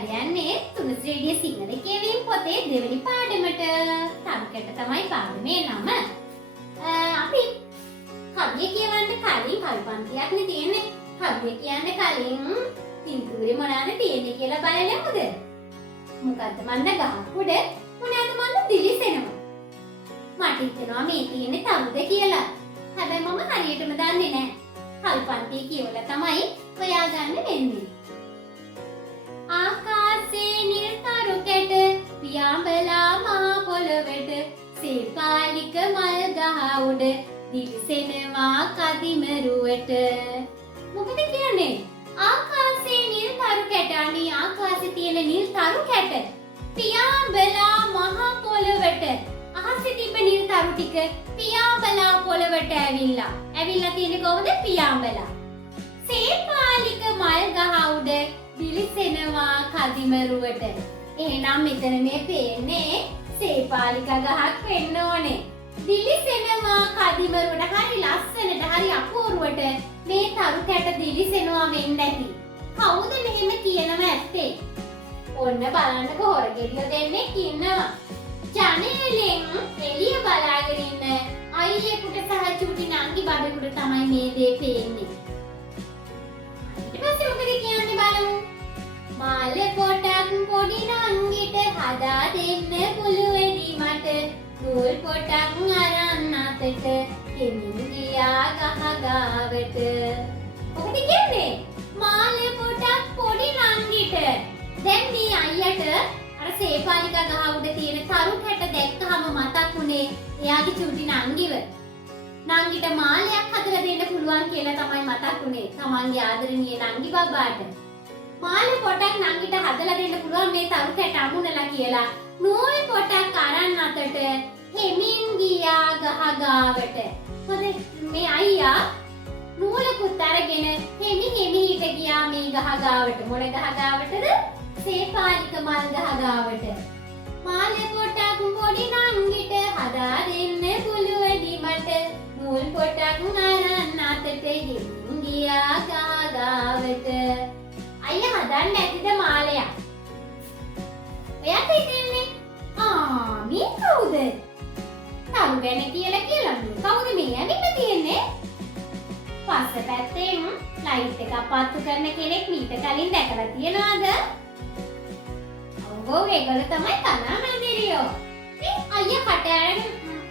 අපි අද යන්නේ තුනස්රේඩිය සිංහල කියවීම පොතේ දෙවෙනි පාඩමට. තරුකට තමයි පාඩමේ නම. අපි කවිය කියවන්න කලින් කවි පන්තියක් නේ තියෙන්නේ. කවිය කියන්න කලින් පින්තූරේ මොනවාද තියෙන්නේ කියලා බලලමුද? මොකද්ද මන්ද ගහක් උඩ මොනවාද මන්ද දිලිසෙනවා. මට හිතෙනවා මේ තියෙන්නේ තරුද කියලා. හැබැයි මම හරියටම දන්නේ නැහැ. කවි පන්තිය කියවලා තමයි හොයාගන්න වෙන්නේ. ආකාසේ නිල් තරු කැට පියාඹලා මා පොළවට සීපාලික මල් ගහ උඩ දිලිසෙනවා කදිමරුවට. මොකද කියන්නේ? ආකාසේ නිල් තරු කැට අනි ආකාසේ තියෙන නිල් තරු කැට පියාඹලා මහ පොළවට අහසේ තිබ්බ නිල් තරු ටික පියාඹලා පොළවට ඇවිල්ලා තියෙන්නේ කොහොමද? පියාඹලා. සීපාලික මල් ගහ උඩ දිලිසෙනවා කදිමරුවට. එහෙනම් මෙතන මේ පේන්නේ සීපාලික ගහක් වෙන්න ඕනේ. දිලිසෙනවා කදිමරුවට. හරි ලස්සනට හරි අපූර්වට මේ තරු කැට දිලිසෙනවා වෙන්න ඇති. කවුද මෙහෙම කියනව ඇත්තේ? ඔන්න බලන්නකෝ හොරගෙඩිය දෙන්නෙක් ඉන්නවා. ජනේලෙන් එළිය බලාගෙන ඉන්න අයියෙකුට සහ චූටි නංගි බබෙකුට තමයි මේ දේ පේන්නේ. ඊට පස්සේ මොකද කියන්නේ බලමු. මාල පොටක් පොඩි නංගිට හදා දෙන්න පුළුවනි මට. නූල් පොටක් අරන් අතට ගෙමින් ගියා ගහ ගාවට. මොකද කියන්නේ? මාල පොටක් පොඩි නංගිට. දැන් මේ අයියට අර සේපාලික ගහ උඩ තියෙන තරු කැට දැක්කහම මතක් වුණේ එයාගේ චූටි නංගිව. නංගිට මාලයක් හදලා දෙන්න පුළුවන් කියලා තමයි මතක් වුණේ තමන්ගේ ආදරණීය නංගි බබාට. මාළේ පොටක් නංගිට හදලා දෙන්න පුළුවන් මේ තරු කැට අමුණලා කියලා නූල් පොටක් අරන් අතට හෙමින් ගියා ගහ ගාවට. මොකද මේ අයියා නූලකුත් අරගෙන හෙමි හිට ගියා මේ ගහ ගාවට. මොන ගහ ගාවටද? සේපාලික මල් ගහ ගාවට. මාළේ පොටක් පොඩි නංගිට හදා දෙන්න පුළුවනි මට. නූල් පොටක් අරන් අතට හෙමින් ගියා ගහ ගාවට. අයියා හදන්න ඇතිද මාලයක්? ඔයාට හිතෙන්නේ මේ කවුද? තරු ගැන කියලා කවුද මේ ඇවිල්ලා තියෙන්නේ? පස්ස පැත්තෙන් ලයිට් එකක් පත්තු කරන කෙනෙක් මීට කලින් දැකලා තියනවද? ඔව් ඒගොල්ලෝ තමයි කනා මැදිරියෝ. මේ අයියා කට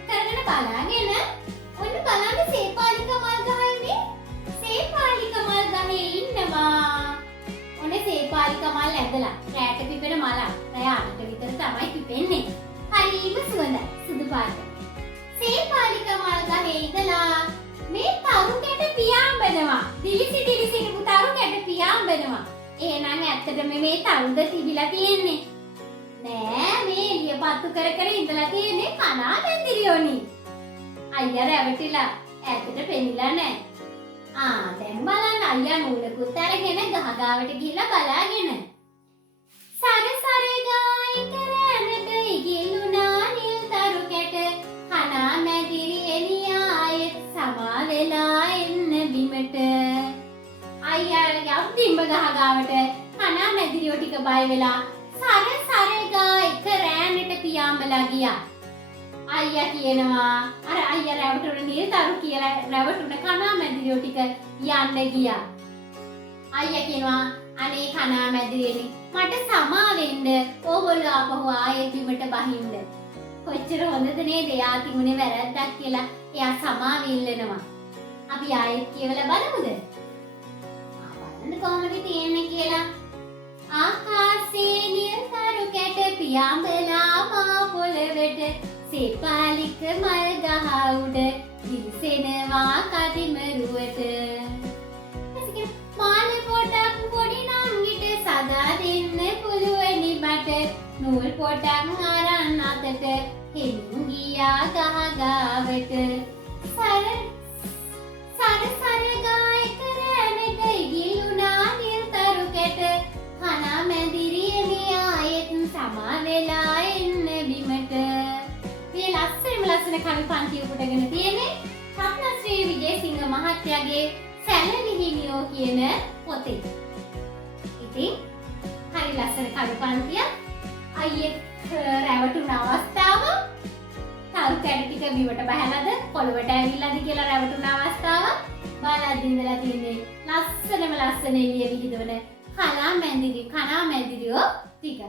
කරගෙන බලාගෙන ඔන්න බලන්න සේපාලික මල් ගහන්නේ. සේපාලික මල් ගහේ ඉන්නවා. ඔනේ සේපාලික මල් ඇදලා රැට පිපෙන මලක්. රැය 8ට විතර තමයි පිපෙන්නේ. හරිම සුවඳයි සුදු පාට. සේපාලික මල් ගහේ ඉඳලා මේ තරු කැට පියාඹනවා. දිලිසි තරු කැට පියාඹනවා. එහෙනම් ඇත්තටම මේ තරුද තිබිලා තියෙන්නේ නෑ. මේ එළිය පත්තු කර ඉඳලා තියෙන්නේ කනා මැදිරියෝනි. අයියා රැවටිලා ඈතට පෙනිලා නෑ. දැන් බලන්න අයියා නූලකුත් අරගෙන ගහ ගාවට ගිහිල්ලා බලාගෙන. සරසරේ ගායි කරැනට ඉගිලුණා නිල් තරු කැට කනා මැදිරි එළියායෙත් සමා වෙලා එන්න බිමට. අයියා යම්දිම්බ ගහ ගාවට කනා මැදිරියෝ ටික බය වෙලා සරසරේ ගායි කරැනට පියාඹලා ගියා. අයියා කියනවා අර අයියා රැවටුණ නිල් තරු කියලා රැවටුණ කනා මැදිරියෝ ටික යන්න ගියා. අයියා කියනවා අනේ කනා මැදිරියනි මට සමා වෙන්න. ඕගොල්ලෝ ආපහු ආයෙත් බිමට බහින්න. කොච්චර හොඳද නේද? එයා තිබුණේ වැරද්දක් කියලා එයා සමාව ඉල්ලනවා. අපි ආයෙත් කියවලා බලමුද? බලන්න කොහොමද තියෙන්නේ කියලා. ආකාසේ නිල් තරු කැට පියාඹලා මා පොළවට සේපාලික මල් ගහ උඩ දිලිසෙනවා කදිමරුවට. මාළේ පොටක් පොඩි නංගිට සදා දෙන්න පුළුවනි මට. නූල් පොටක් අරන් අතට හෙමින් ගියා ගහ ගාවට. සරසර ගායි කරැනට ඉගිලුණා නිල් තරු කැට කනා මැදිරි එළියායෙත් සමා වෙලා එන්න බිමට. මේ ලස්සන කවි පන්තිය උපුටගෙන තියෙන්නේ රත්නශ්‍රී විජේසිංහ මහත්තයාගේ සැලවිහිණියෝ කියන පොතේ. ඉතින් හරි ලස්සන කළු පන්තිය අයියේ රැවටුන අවස්ථාව තරු කැට ටික බිමට බහැලාද පොළවට ඇවිල්ලාද කියලා රැවටුන අවස්ථාව බලද්දි ඉඳලා තියෙන්නේ ලස්සන එළිය විහිදවන කලා මැදිරියෝ ටික